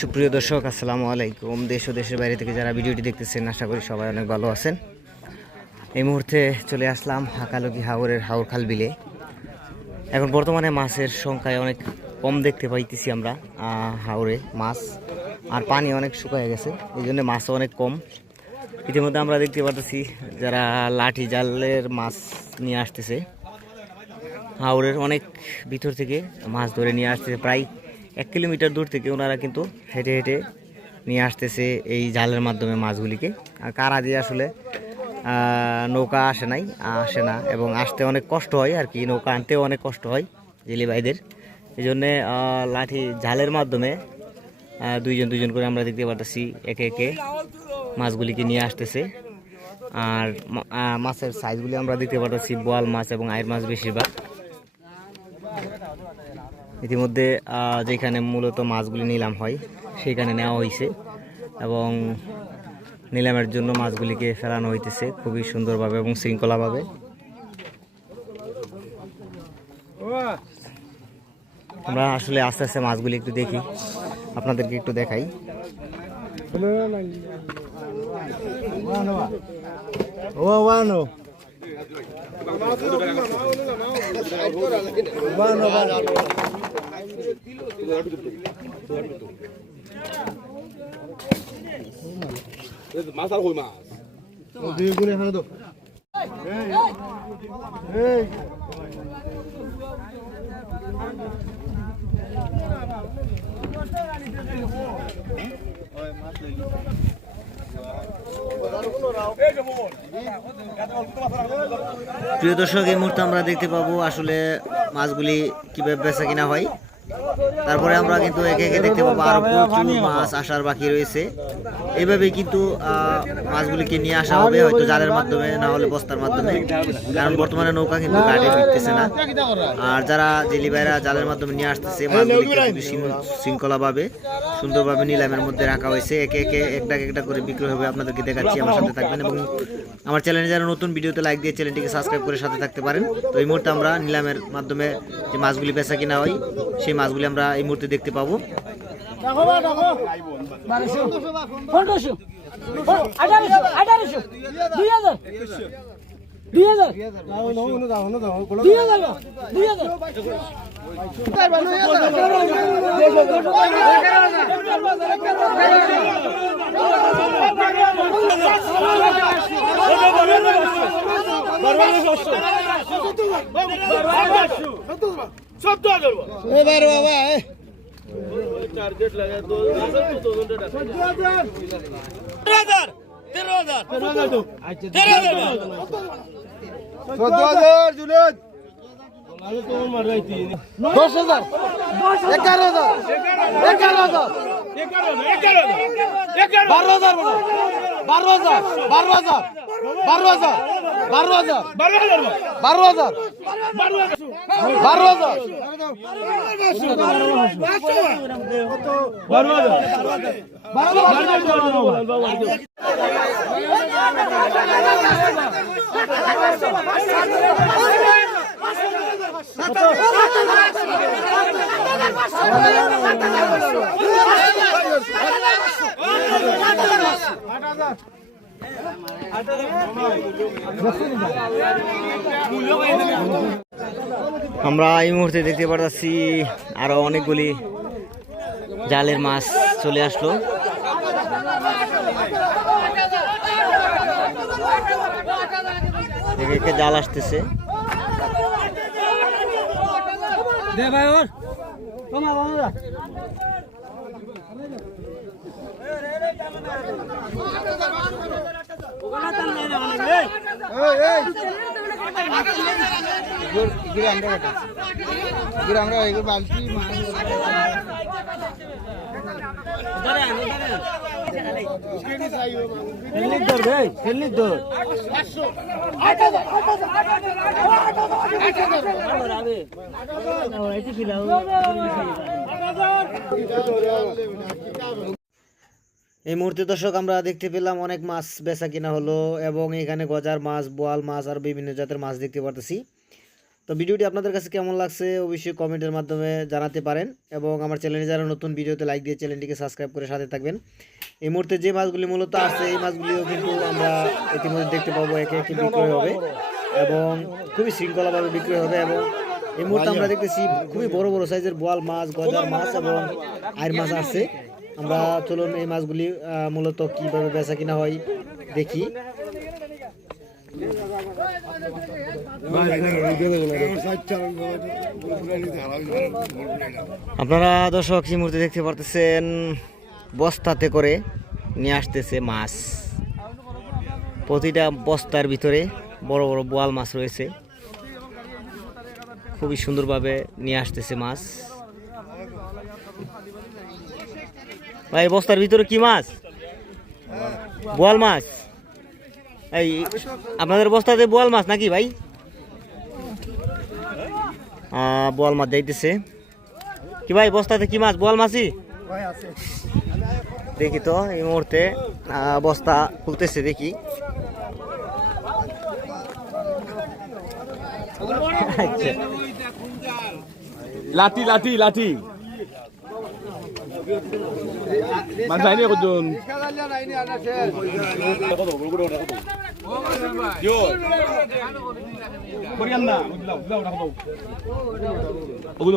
সুপ্রিয় দর্শক, আসসালামু আলাইকুম। দেশ ও দেশের বাইরে থেকে যারা ভিডিওটি দেখতেছেন, আশা করি সবাই অনেক ভালো আছেন। এই মুহূর্তে চলে আসলাম হাকালুকি হাওরের হাওর খাল বিলে। এখন বর্তমানে মাছের সংখ্যায় অনেক কম দেখতে পাইতেছি আমরা হাওরে মাছ, আর পানি অনেক শুকায় গেছে, এই জন্য মাছও অনেক কম। ইতিমধ্যে আমরা দেখতে পাচ্ছি যারা লাঠি জালের মাছ নিয়ে আসতেছে, হাওরের অনেক ভিতর থেকে মাছ ধরে নিয়ে আসতেছে, প্রায় এক কিলোমিটার দূর থেকে ওনারা কিন্তু হেঁটে হেঁটে নিয়ে আসতেছে এই জালের মাধ্যমে মাছগুলিকে। আর কারা দিয়ে আসলে নৌকা আসে নাই, আসে না এবং আসতে অনেক কষ্ট হয় আর কি, নৌকা আনতেও অনেক কষ্ট হয় জেলি ভাইদের। এই জন্যে লাঠি জালের মাধ্যমে দুইজন দুইজন করে আমরা দেখতে পাচ্ছি একে একে মাছগুলিকে নিয়ে আসতেছে। আর মাছের সাইজগুলি আমরা দেখতে পাচ্ছি বোয়াল মাছ এবং আয়ের মাছ বেশিরভাগ। ইতিমধ্যে যেখানে মূলত মাছগুলি নিলাম হয়, সেখানে নেওয়া হয়েছে এবং নিলামের জন্য মাছগুলিকে ফেলানো হইতেছে খুবই সুন্দরভাবে এবং শৃঙ্খলাভাবে। আমরা আসলে আস্তে আস্তে মাছগুলি একটু দেখি, আপনাদেরকে একটু দেখাই। ও। মাছ আর কই মাছ দুই গুলে এখানে তো এই প্রিয় দর্শক এই মুহূর্তে আমরা দেখতে পাবো আসলে মাছগুলি কীভাবে বেচা কিনা হয়। তারপরে আমরা কিন্তু একে একে দেখতে পাবো আরও প্রচুর মাছ আসার বাকি রয়েছে। এইভাবেই কিন্তু মাছগুলিকে নিয়ে আসা হবে, হয়তো জালের মাধ্যমে, না হলে বস্তার মাধ্যমে। কারণ বর্তমানে নৌকা কিন্তু ঘাটে ফিরতেছে না। আর যারা জেলি ভাইরা জালের মাধ্যমে নিয়ে আসতেছে, মাছগুলিকে খুবই শৃঙ্খলাভাবে, সুন্দরভাবে নিলামের মধ্যে রাখা হয়েছে। একে একে একটা একটা করে বিক্রয় হবে আপনাদেরকে দেখাচ্ছি, আমার সাথে থাকবেন। এবং আমার চ্যানেলে যারা নতুন, ভিডিওতে লাইক দিয়ে চ্যানেলটিকে সাবস্ক্রাইব করে সাথে থাকতে পারেন। তো এই মুহূর্তে আমরা নিলামের মাধ্যমে যে মাছগুলি বেচা কিনা হয়, সেই মাছগুলি আমরা এই মুহূর্তে দেখতে পাবো। পনেরোশো। আঠারোশো আঠারোশো। দুই হাজার। দুই হাজার দাও দাও দাও দাও দাও দুই হাজার দুই হাজার। এ বাইরে বাবা চোদ্দ হাজার জুলেন দশ হাজার। এগারো হাজার। এগারো হাজার। বারো হাজার বলো। বারো হাজার। বারো হাজার। বারো হাজার। বারো হাজার। বারো হাজার। বারো হাজার। বারো হাজার। বারো হাজার আট হাজার। আমরা এই মুহূর্তে দেখতে পাচ্ছি আরও অনেকগুলি জালের মাছ চলে আসলো। একে জাল আসতেছে। দে এগুলো আমরা কাটা এগুলো আমরা এগুলো বালতি খেললি তোর ভাই খেললি তোর এই মুহূর্তে দর্শক, আমরা দেখতে পেলাম অনেক মাছ বেচা কিনা হলো এবং এখানে গজার মাছ, বোয়াল মাছ আর বিভিন্ন জাতের মাছ দেখতে পারতেছি। তো ভিডিওটি আপনাদের কাছে কেমন লাগছে অবশ্যই কমেন্টের মাধ্যমে জানাতে পারেন এবং আমার চ্যানেলে যারা নতুন ভিডিওতে লাইক দিয়ে চ্যানেলটিকে সাবস্ক্রাইব করে সাথে থাকবেন। এই মুহূর্তে যে মাছগুলি মূলত আসছে, এই মাছগুলিও কিন্তু আমরা ইতিমধ্যে দেখতে পাবো একে একে বিক্রয় হবে এবং খুবই শৃঙ্খলাভাবে বিক্রয় হবে এবং এই মুহূর্তে আমরা দেখতেছি খুবই বড় বড় সাইজের বোয়াল মাছ, গজার মাছ এবং আয়ের মাছ আসছে। আমরা চলুন এই মাছগুলি মূলত কীভাবে বেচা কিনা হয় দেখি। আপনারা দর্শক এই মুহূর্তে দেখতে পারতেছেন, বস্তাতে করে নিয়ে আসতেছে মাছ। প্রতিটা বস্তার ভিতরে বড় বড় বোয়াল মাছ রয়েছে। খুবই সুন্দরভাবে নিয়ে আসতেছে মাছ। ভাই বস্তার ভিতরে কি মাছ? বোয়াল মাছ। এই, আপনাদের বস্তাতে বোয়াল মাছ নাকি ভাই? বোয়াল মাছ যাইতেছে। কি ভাই, বস্তাতে কি মাছ? বোয়াল মাছই? দেখি তো, এই মুহূর্তে বস্তা খুলতেছে, দেখি। আচ্ছা। লাঠি লাঠি লাঠি। মানুষ যায়নি কজন করিয়ান না ওগুলো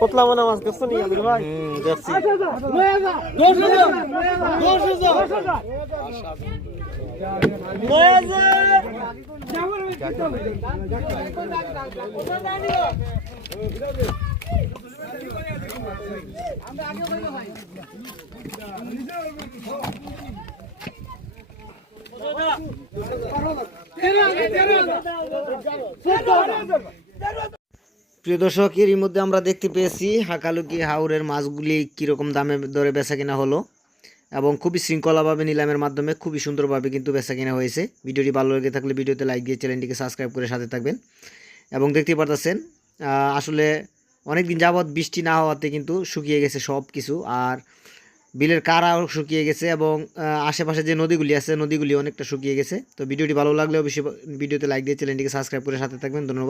কতলা মনে মাছ দেখছ নি আমির ভাই? দেখছি প্রিয় দর্শক, এরই মধ্যে আমরা দেখতে পেয়েছি হাকালুকি হাওরের মাছগুলি কীরকম দামে দরে বেচা কিনা হলো। এবং খুবই শৃঙ্খলাভাবে নিলামের মাধ্যমে খুবই সুন্দরভাবে কিন্তু বেচা কিনা হয়েছে। ভিডিওটি ভালো লেগে থাকলে ভিডিওতে লাইক দিয়ে চ্যানেলটিকে সাবস্ক্রাইব করে সাথে থাকবেন। এবং দেখতে পারতেছেন আসলে অনেক দিন যাবৎ বৃষ্টি না হওয়াতে কিন্তু শুকিয়ে গেছে সব কিছু আর বিলের কারাও শুকিয়ে গেছে এবং আশেপাশে যে নদীগুলি আছে, নদীগুলি অনেকটা শুকিয়ে গেছে। তো ভিডিওটি ভালো লাগলে অবশ্যই ভিডিওতে লাইক দিয়ে চ্যানেলটিকে সাবস্ক্রাইব করে সাথে থাকবেন। ধন্যবাদ।